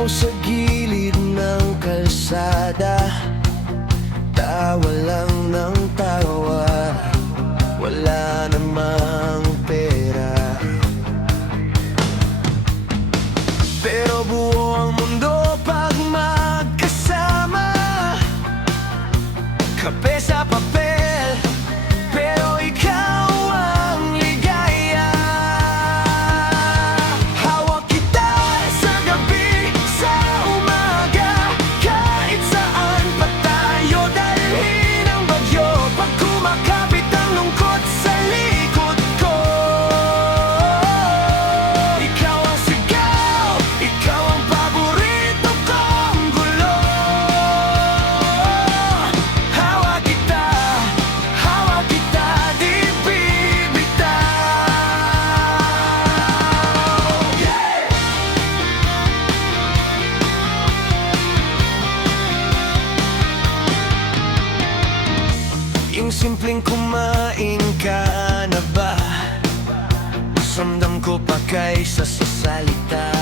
Upo sa gilid ng kalsada, tawa lang ng tawa, wala namang pera. Pero buo ang mundo pag magkasama. Kape sa papel, pero ikaw ang ligaya. Hawak kita sa gabi, sa umaga, kahit saan pa tayo dalhin ang bagyo. Pag kumakapit ang lungkot sa likod ko, ikaw ang sigaw, ikaw ang paborito kong gulo. Hawak kita, di bibitaw. Yung simpleng kumain ka na ba, mas ramdam ko pa kaysa sa salita.